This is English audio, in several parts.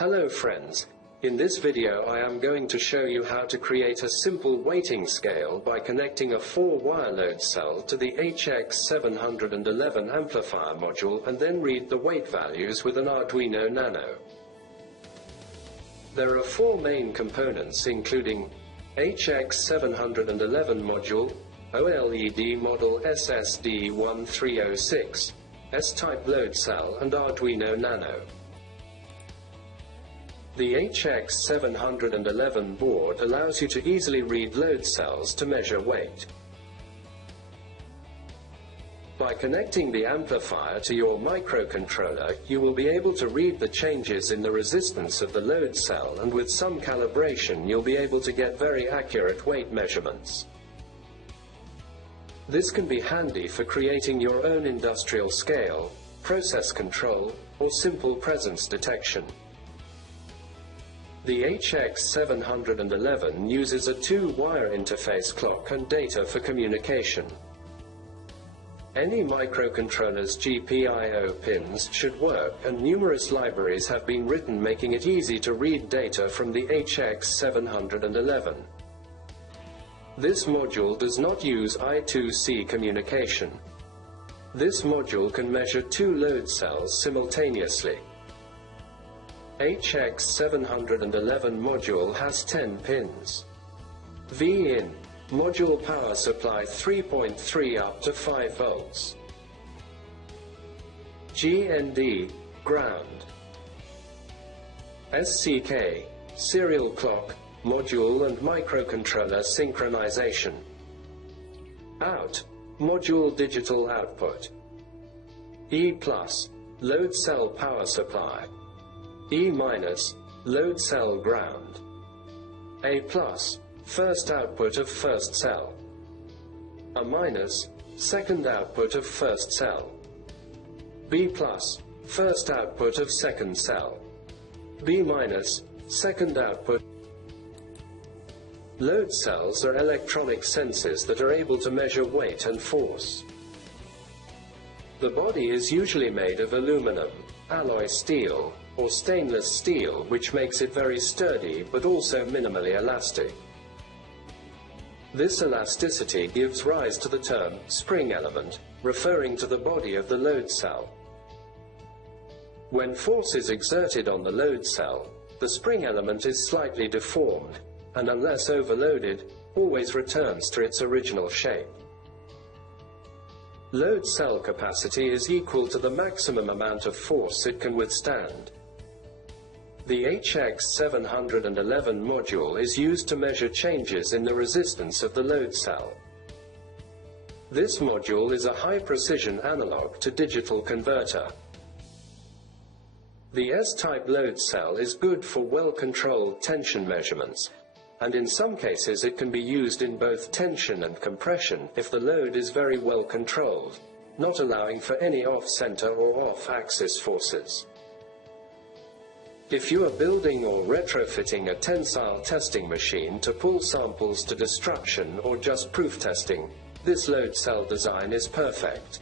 Hello friends, in this video I am going to show you how to create a simple weighting scale by connecting a 4-wire load cell to the HX711 amplifier module and then read the weight values with an Arduino Nano. There are 4 main components including HX711 module, OLED model SSD1306, S-type load cell and Arduino Nano. The HX711 board allows you to easily read load cells to measure weight. By connecting the amplifier to your microcontroller, you will be able to read the changes in the resistance of the load cell, and with some calibration you'll be able to get very accurate weight measurements. This can be handy for creating your own industrial scale, process control, or simple presence detection. The HX711 uses a 2-wire interface clock and data for communication. Any microcontroller's GPIO pins should work, and numerous libraries have been written making it easy to read data from the HX711. This module does not use I2C communication. This module can measure 2 load cells simultaneously. HX711 module has 10 pins. V-in, module power supply 3.3 up to 5 volts. GND, ground. SCK, serial clock, module and microcontroller synchronization. Out, module digital output. E+, load cell power supply. E-, load cell ground. A+, first output of first cell. A-, second output of first cell. B+, first output of second cell. B-, second output. Load cells are electronic sensors that are able to measure weight and force. The body is usually made of aluminum, alloy steel, or stainless steel, which makes it very sturdy but also minimally elastic. This elasticity gives rise to the term spring element, referring to the body of the load cell. When force is exerted on the load cell, the spring element is slightly deformed, and unless overloaded, always returns to its original shape. Load cell capacity is equal to the maximum amount of force it can withstand. The HX711 module is used to measure changes in the resistance of the load cell. This module is a high-precision analog to digital converter. The S-type load cell is good for well-controlled tension measurements, and in some cases it can be used in both tension and compression if the load is very well controlled, not allowing for any off-center or off-axis forces. If you are building or retrofitting a tensile testing machine to pull samples to destruction or just proof testing, this load cell design is perfect.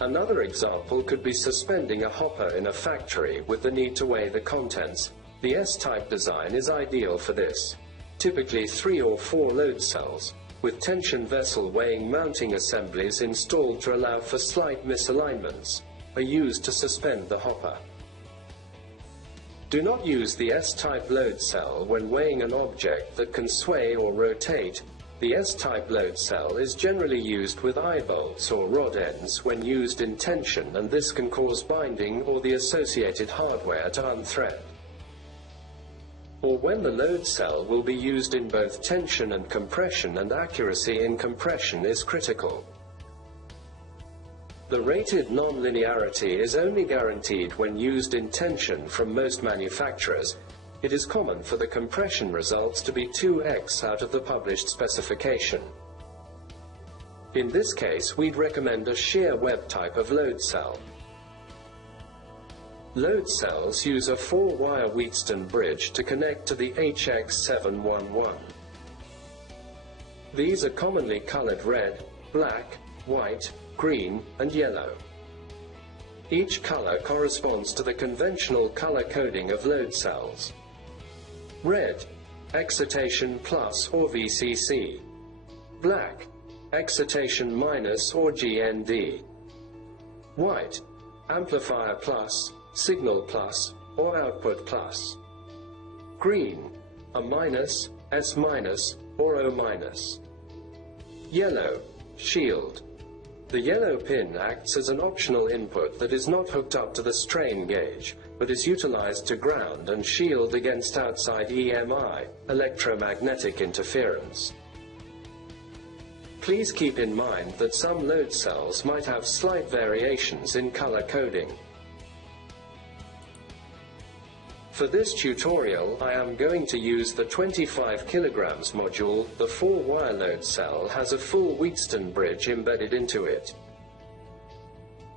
Another example could be suspending a hopper in a factory with the need to weigh the contents. The S-type design is ideal for this. Typically 3 or 4 load cells, with tension vessel weighing mounting assemblies installed to allow for slight misalignments, are used to suspend the hopper. Do not use the S-type load cell when weighing an object that can sway or rotate. The S-type load cell is generally used with eye bolts or rod ends when used in tension, and this can cause binding or the associated hardware to unthread. Or when the load cell will be used in both tension and compression, and accuracy in compression is critical. The rated non-linearity is only guaranteed when used in tension from most manufacturers. It is common for the compression results to be 2x out of the published specification. In this case, we'd recommend a shear web type of load cell. Load cells use a 4-wire Wheatstone bridge to connect to the HX711. These are commonly colored red, black, white, green, and yellow. Each color corresponds to the conventional color coding of load cells. Red, excitation plus or VCC. Black, excitation minus or GND. White, amplifier plus, signal plus, or output plus. Green, a minus, S minus, or O minus. Yellow, shield. The yellow pin acts as an optional input that is not hooked up to the strain gauge, but is utilized to ground and shield against outside EMI, electromagnetic interference. Please keep in mind that some load cells might have slight variations in color coding. For this tutorial I am going to use the 25 kilograms module. The 4-wire load cell has a full Wheatstone bridge embedded into it.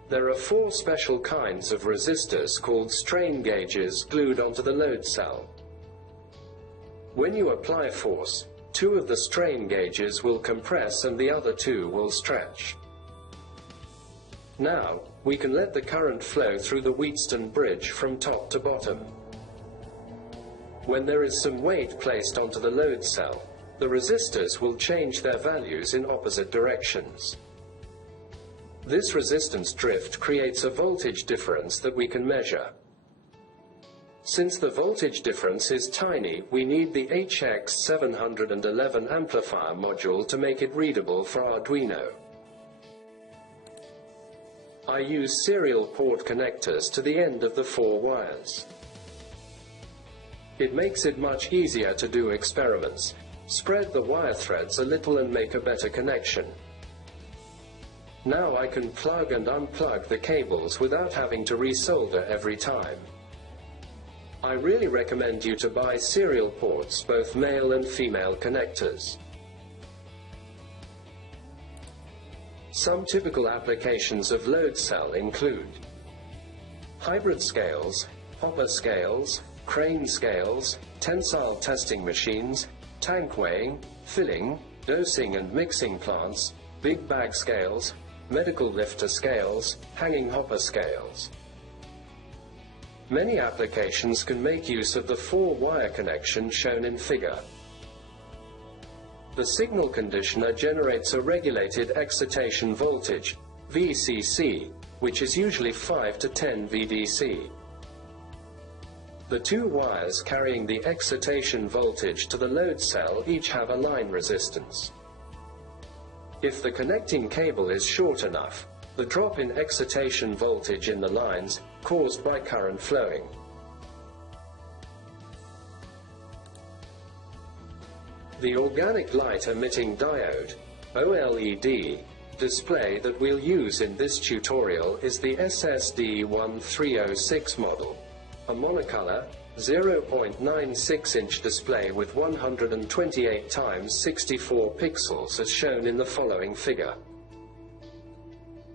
There are 4 special kinds of resistors called strain gauges glued onto the load cell. When you apply force, 2 of the strain gauges will compress and the other 2 will stretch. Now, we can let the current flow through the Wheatstone bridge from top to bottom. When there is some weight placed onto the load cell, the resistors will change their values in opposite directions. This resistance drift creates a voltage difference that we can measure. Since the voltage difference is tiny, we need the HX711 amplifier module to make it readable for Arduino. I use serial port connectors to the end of the 4 wires. It makes it much easier to do experiments. Spread the wire threads a little and make a better connection. Now I can plug and unplug the cables without having to resolder every time. I really recommend you to buy serial ports, both male and female connectors. Some typical applications of load cell include hybrid scales, hopper scales, crane scales, tensile testing machines, tank weighing, filling, dosing and mixing plants, big bag scales, medical lifter scales, hanging hopper scales. Many applications can make use of the 4-wire connection shown in figure. The signal conditioner generates a regulated excitation voltage, VCC, which is usually 5 to 10 VDC. The 2 wires carrying the excitation voltage to the load cell each have a line resistance. If the connecting cable is short enough, the drop in excitation voltage in the lines caused by current flowing. The organic light emitting diode, OLED, display that we'll use in this tutorial is the SSD1306 model. A monocolor, 0.96-inch display with 128 × 64 pixels as shown in the following figure.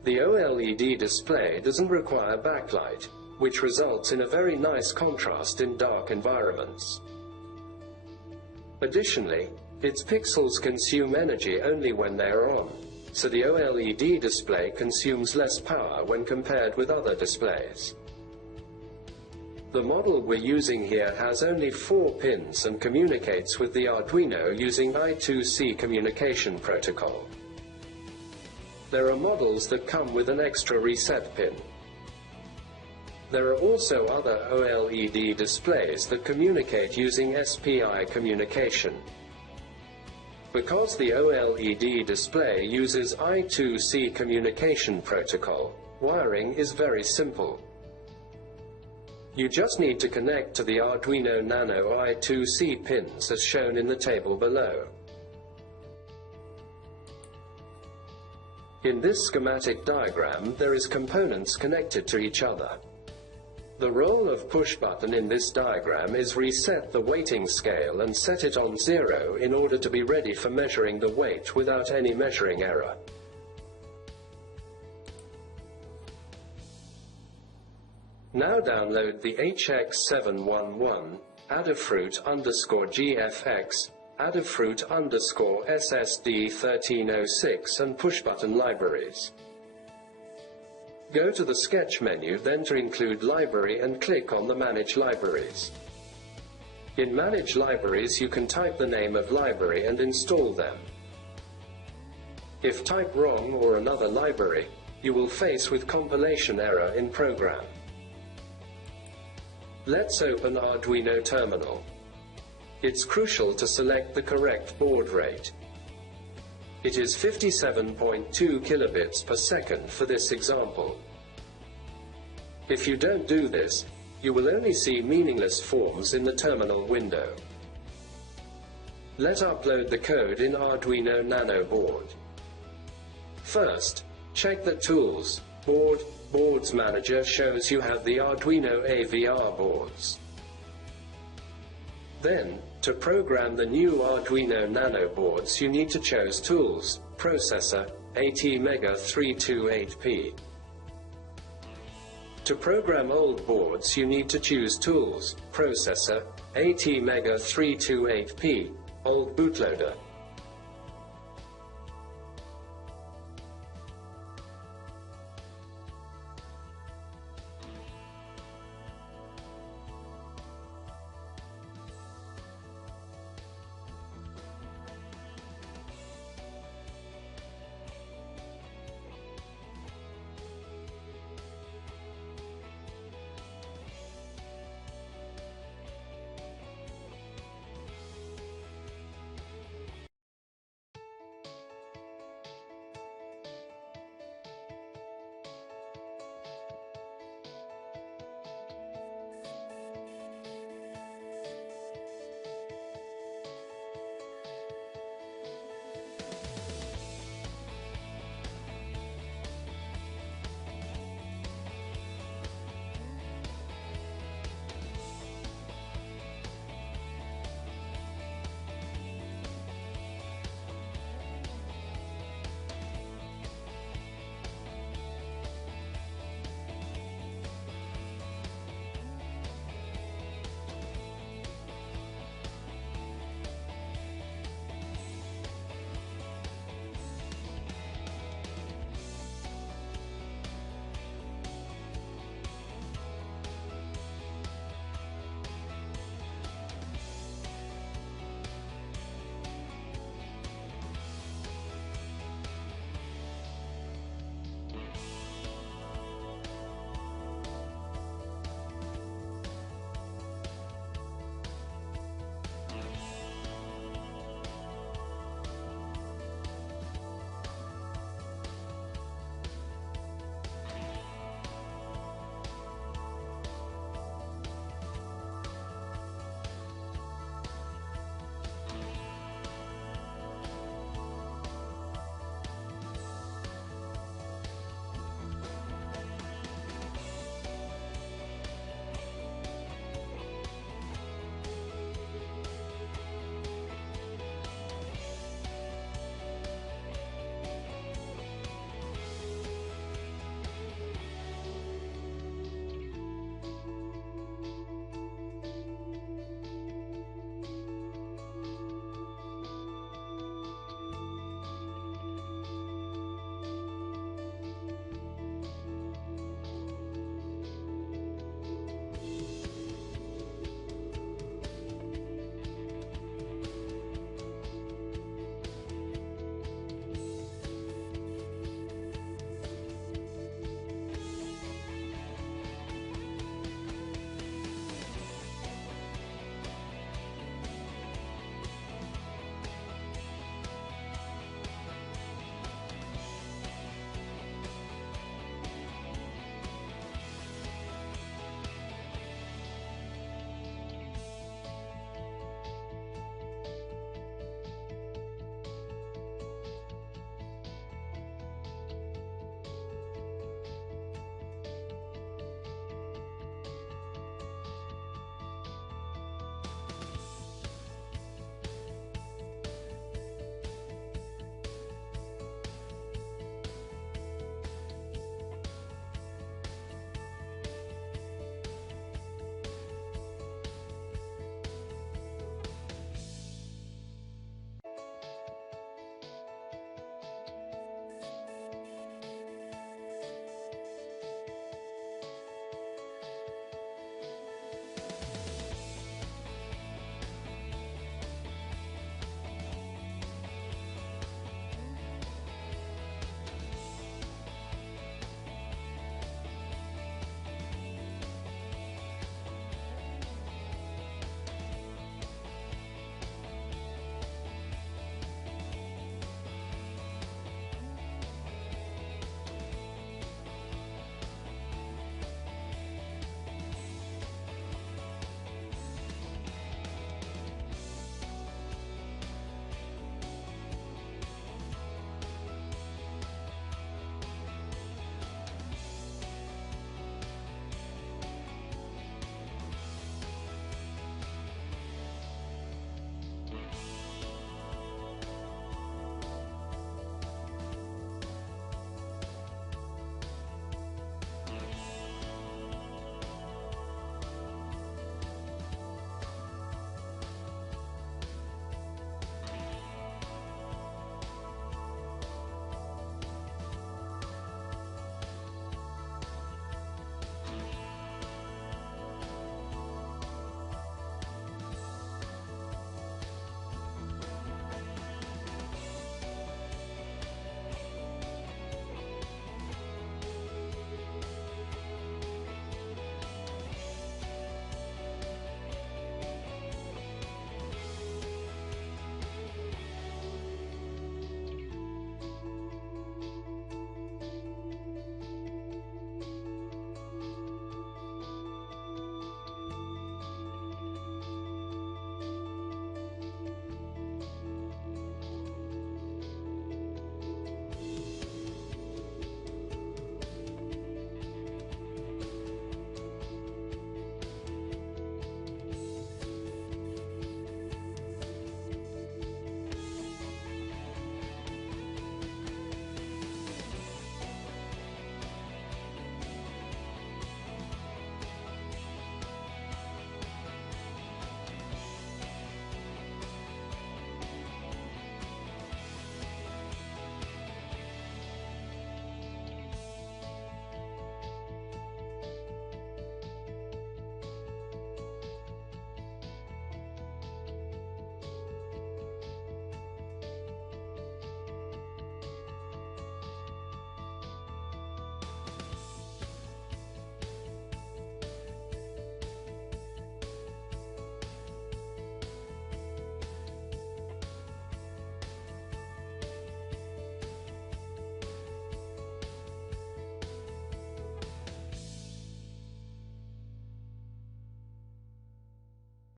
The OLED display doesn't require backlight, which results in a very nice contrast in dark environments. Additionally, its pixels consume energy only when they are on, so the OLED display consumes less power when compared with other displays. The model we're using here has only 4 pins and communicates with the Arduino using I2C communication protocol. There are models that come with an extra reset pin. There are also other OLED displays that communicate using SPI communication. Because the OLED display uses I2C communication protocol, wiring is very simple. You just need to connect to the Arduino NANO I2C pins as shown in the table below. In this schematic diagram, there is components connected to each other. The role of push button in this diagram is reset the weighting scale and set it on 0 in order to be ready for measuring the weight without any measuring error. Now download the HX711, Adafruit_GFX, Adafruit_SSD1306 and pushbutton libraries. Go to the Sketch menu, then to Include Library and click on the Manage Libraries. In Manage Libraries you can type the name of library and install them. If type wrong or another library, you will face with compilation error in program. Let's open Arduino terminal. It's crucial to select the correct baud rate. It is 57.2 kilobits per second for this example. If you don't do this, you will only see meaningless forms in the terminal window. Let's upload the code in Arduino Nano board. First, check that Tools, Boards Manager shows you have the Arduino AVR boards. Then, to program the new Arduino Nano boards you need to choose Tools, Processor, ATmega328P. To program old boards you need to choose Tools, Processor, ATmega328P, Old Bootloader.